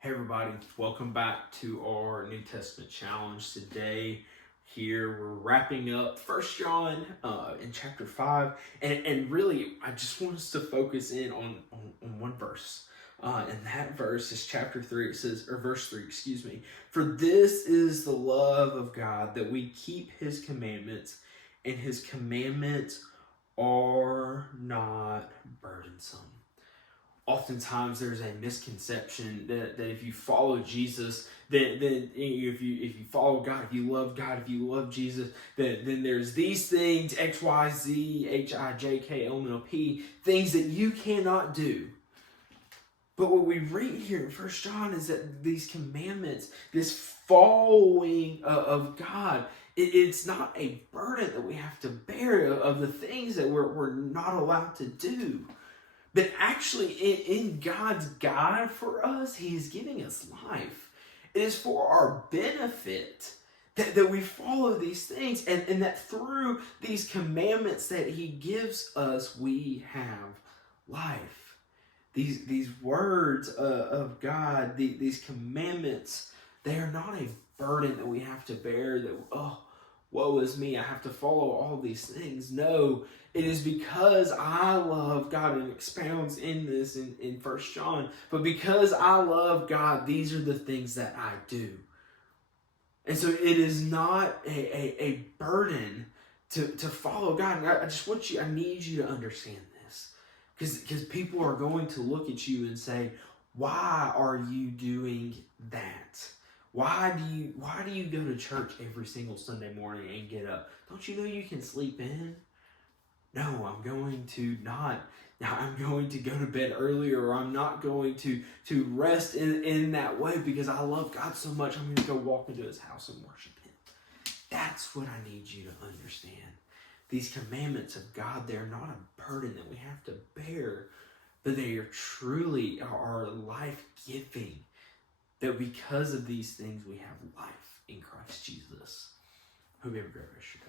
Hey everybody, welcome back to our New Testament challenge. Today, here we're wrapping up First John in chapter 5, and really I just want us to focus in on one verse. And that verse is chapter 3. It says, or verse 3, excuse me. For this is the love of God, that we keep his commandments, and his commandments are not burdensome. Oftentimes there's a misconception that if you follow Jesus, then if you follow God, if you love Jesus, then there's these things, X, Y, Z, H, I, J, K, L, M, N, O, P, things that you cannot do. But what we read here in First John is that these commandments, this following of God, it's not a burden that we have to bear of the things that we're not allowed to do. But actually, in God's guide for us, he is giving us life. It is for our benefit that we follow these things, and that through these commandments that he gives us, we have life. These words of God, these commandments, they are not a burden that we have to bear, that, oh, woe is me, I have to follow all these things. No, it is because I love God, and expounds in this in 1 John. But because I love God, these are the things that I do. And so it is not a burden to follow God. And I need you to understand this. Because people are going to look at you and say, why are you doing that? Why do you go to church every single Sunday morning and get up? Don't you know you can sleep in? No, I'm going to not. Now I'm going to go to bed earlier, or I'm not going to rest in that way because I love God so much. I'm going to go walk into his house and worship him. That's what I need you to understand. These commandments of God, they're not a burden that we have to bear, but they are truly are life-giving. That because of these things, we have life in Christ Jesus. Hope you have a great rest of your day.